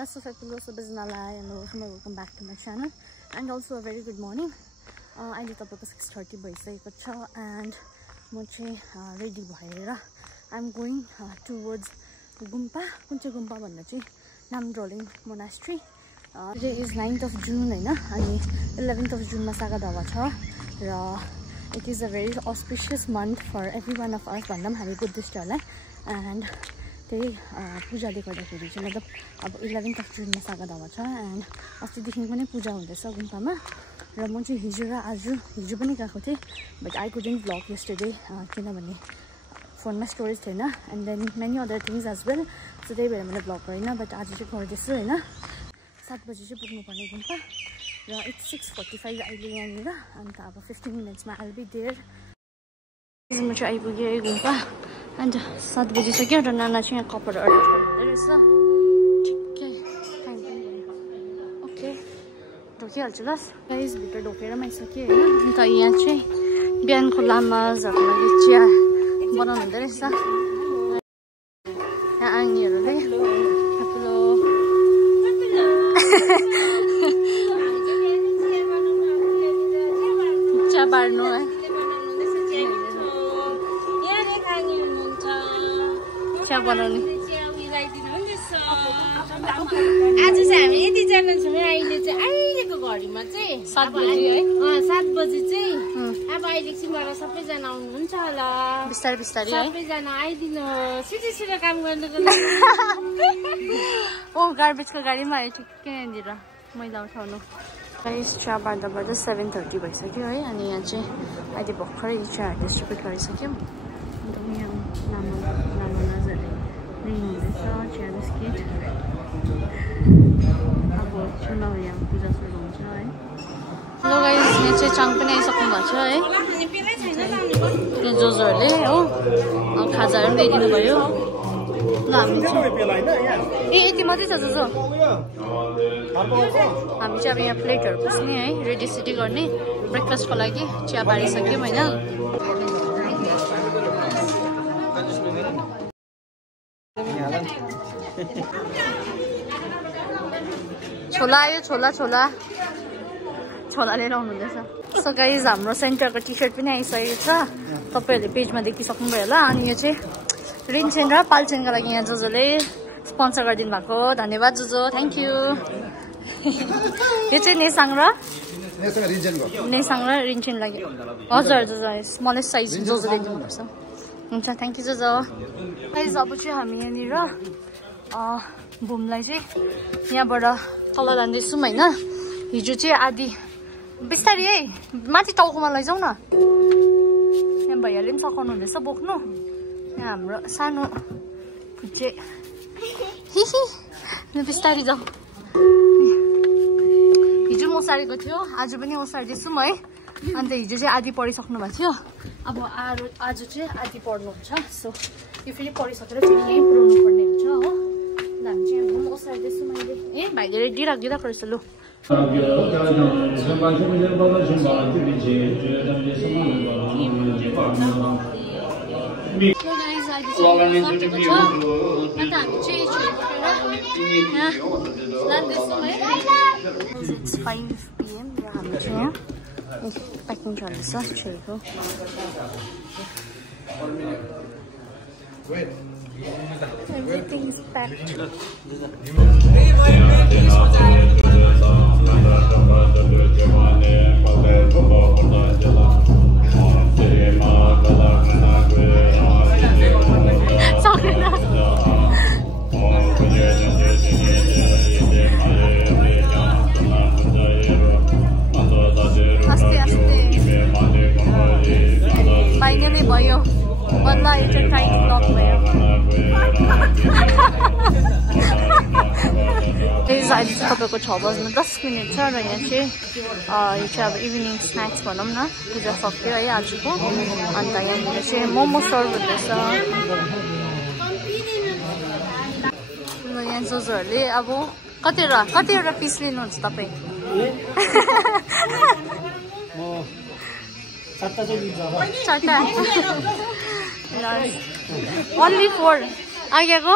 Hello सबैजनालाई and welcome back to my channel and also a very good morning. अहिले तपाईको 6:30 भइसकेको छ and म चाहिँ रेडी भएर I'm going towards गुम्पा. कुन चाहिँ गुम्पा भन्दा चाहिँ नामड्रोलिङ monastery. Today is 9th of June हैन अनि 11th of June मा सागादावा छ र it is a very auspicious month for every one of us भन्दा हामी बुद्धिस्टहरुलाई and त्यही पूजाले गर्दाखेरि चाहिँ मतलब अब 11th of June मा सागादावा छ and अस्तिदेखि पनि पूजा हुँदैछ गुम्पामा र म चाहिँ हिजो पनि गएको थिएँ but I couldn't vlog yesterday किनभने फोनमा स्टोरेज थिएन and then many other things as well so त्यही भएर मैले भ्लग गरिन but आज चाहिँ गर्दैछु हैन 7 बजे चाहिँ पुग्नु पर्ने गुम्पा र it's 6:45 अहिले यहाँनिर अन्त अब 15 minutes मा I'll be there. म चाहिँ आइपुगेँ गुम्पा and 7 बजे सक्यो र नाना चाहिँ कपडा अर्डर गर्दै रहेछ. ठिकै टाइम पनि भयो. ओके ढोकिहाल्छु ल गाइस भित्र ढोकेर म आइसकेँ हैन. अन्त यहाँ चाहिँ बिहानको लामाजहरुको लागि चिया बनाउनु हुँदै रहेछ. यहाँ आङ्गीहरुले हेलो चिया बार्नु है चिया बनाउने आज चाहिँ हामी यतिजना छौँ. अहिले चाहिँ अहिलेको घडीमा चाहिँ 7 बजे है 7 बजे चाहिँ अब अहिले एकछिनबाट सबैजना आउनुहुन्छ होला. बिस्तारै बिस्तारै है सबैजना आइदिनु छिटो काम गर्नुको लागि. ओ गार्बेजको गाडीमा आयो ठिक्कै यहाँनिर मैला उठाउनु. गाइस चिया बार्दा 7:30 भइसक्यो है अनि यहाँ चाहिँ अहिले भर्खरै चिया डिस्ट्रिब्युट गरिसक्यौँ. अन्त यहाँ नानाजहरूले लिनुहुँदैछ चिया बिस्किट. अब चुनाउ यहाँ पूजा सुरु हुन्छ है. हेलो गाइस यहाँ चाहिँ चाङ पनि आइसक्नु भएको छ है. त्यो जोजहरूले हो खाजाहरू पनि ल्याइदिनु भयो. ल हामी यति मात्रै छ जोजो. हामी चाहिँ अब यहाँ प्लेटहरू पुस्ने है रेडी सिटी गर्ने ब्रेकफास्टको लागि चिया बारिसक्यौँ होइन. छोला आयो छोला लिएर आउनुहुँदैछ. सो गाइज हाम्रो सेन्टरको टी सर्ट पनि आइसकेको छ. तपाईँहरूले पेजमा देखिसक्नुभयो होला. अनि यो चाहिँ रिन्चेन र पाल्चेनको लागि यहाँ जोजोले स्पोन्सर गरिदिनु भएको. धन्यवाद जोजो थ्याङ्क यू. यो चाहिँ नेसाङ र रिन्चेन लागि हजुर जोजो स्मलेस्ट साइज जोजोले दिनुपर्छ. हुन्छ थ्याङ्क यू जोजो. गाइज अब चाहिँ हामी यहाँनिर भुमलाई चाहिँ यहाँबाट तल लाँदैछौँ होइन. हिजो चाहिँ आधी बिस्तारी है माथि टाउकोमा लैजाउँ न. यहाँ भैयाले पनि सघाउनु हुँदैछ बोक्नु. यहाँ हाम्रो सानो फुच्चे बिस्तारी जाउँ. हिजो पनि ओसारेको थियो आज पनि ओसार्दैछौँ है. अन्त हिजो चाहिँ आधी पढिसक्नु भएको थियो. अब आज चाहिँ आधी पढ्नुहुन्छ. सो यो फेरि पढिसकेर फेरि यहीँ पुऱ्याउनु पर्ने हुन्छ हो. हामी चाहिँ म ओसार्दैछु मैले. ए भाइले रेडी राखिदिरहेको रहेछ लु. It's 5 PM र हामी चाहिँ यहाँ प्याकिङ चल्दैछ छेउको. Everything is packed. फाइनली भयो बल्ल एउटा टाइट ब्लक भयो. अहिले तपाईँको 6 बज्नु 10 मिनट छ र यहाँ चाहिँ यो चाहिँ अब इभिनिङ स्न्याक्स भनौँ न. पूजा सक्यो है आजको. अन्त यहाँनिर चाहिँ मोमो सर्भ हुँदैछ. यहाँ जोजोहरूले अब कतिवटा पिस लिनुहुन्छ तपाईँ? चारवटा only 4 आगेको.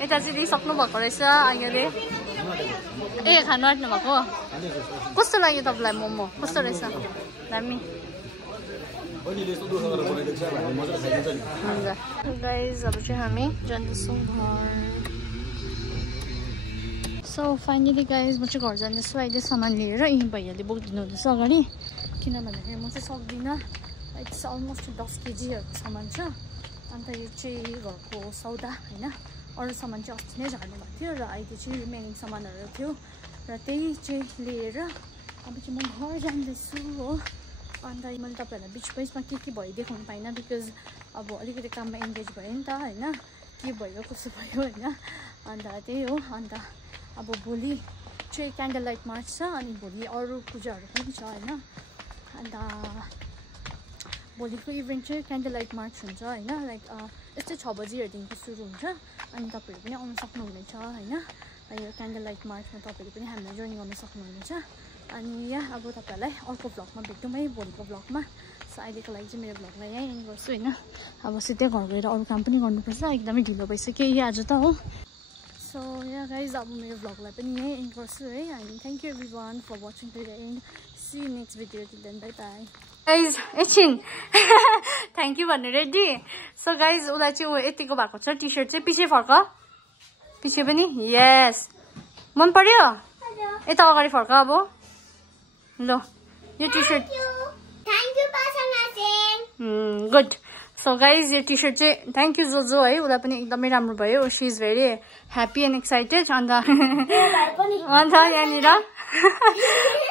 यता चाहिँ दिइसक्नु भएको रहेछ आइले ए खानु आँट्नु भएको कस्तो लाग्यो तपाईँलाई मोमो कस्तो रहेछ दामी गाइज अब चाहिँ हामी जाँदैछौँ सो फाइनली गाइज म चाहिँ घर जाँदैछु अहिले सामान लिएर यहीँ भैयाले बोकिदिनु हुँदैछ अगाडि किनभन्दाखेरि म चाहिँ सक्दिनँ इट्स अलमोस्ट 10 केजीहरूको सामान छ अन्त यो चाहिँ घरको सौदा होइन अरू सामान चाहिँ अस्ति नै झर्ने भएको थियो र अहिले चाहिँ रिमेनिङ सामानहरू थियो र त्यही चाहिँ लिएर अब चाहिँ म घर जाँदैछु हो अन्त मैले तपाईँहरूलाई बिच बिचमा के भयो देखाउनु पाइनँ बिकज अब अलिकति काममा इन्गेज भयो नि त होइन के भयो कसो भयो होइन अन्त त्यही हो अन्त अब भोलि चाहिँ क्यान्डल लाइट मार्च छ अनि भोलि अरू पूजाहरू पनि छ होइन अन्त भोलिको इभेन्ट चाहिँ क्यान्डल लाइट मार्च हुन्छ होइन लाइक यस्तै 6 बजीहरूदेखिको सुरु हुन्छ अनि तपाईँहरू पनि आउनु सक्नुहुनेछ होइन यो क्यान्डल लाइट मार्चमा तपाईँहरू पनि हामीलाई जोइन गर्न सक्नुहुनेछ अनि यहाँ अब तपाईँहरूलाई अर्को भ्लगमा भेटौँ है भोलिको भ्लगमा सो अहिलेको लागि चाहिँ मेरो भ्लगलाई यहीँ एन्ड गर्छु होइन अब सिधै घर गएर अरू काम पनि गर्नुपर्छ एकदमै ढिलो भइसक्यो आज त हो सो या गाइज अब मेरो भ्लगलाई पनि यहीँ एन्ड गर्छु है अनि thank you everyone for watching to the end see you next video till then bye bye guys एकछिन थ्याङ्क यू भन्नु रेडी सो गाइज उसलाई चाहिँ ऊ यतिको भएको छ टी सर्ट चाहिँ पछि फर्क पछि पनि यस मन पर्यो यता अगाडि फर्क अब ल यो T shirt good so guys यो टी सर्ट चाहिँ थ्याङ्क यू जो है उसलाई पनि एकदमै राम्रो भयो she is very happy and excited अन्त यहाँनिर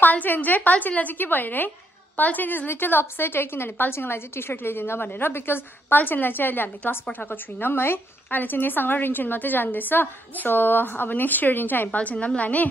पाल्छिनलाई चाहिँ के भयो रे पाल्छिन इज लिटल अपसेट है किनभने पाल्छिनलाई चाहिँ टी सर्ट ल्याइदिन भनेर बिकज पाल्छिनलाई चाहिँ अहिले हामीले क्लास पठाएको छैनौँ है अहिले चाहिँ नेसाङ र रिङछिन मात्रै जान्दैछ सो अब नेक्स्ट इयर दिन चाहिँ हामी पाल्छिनलाई पनि लाने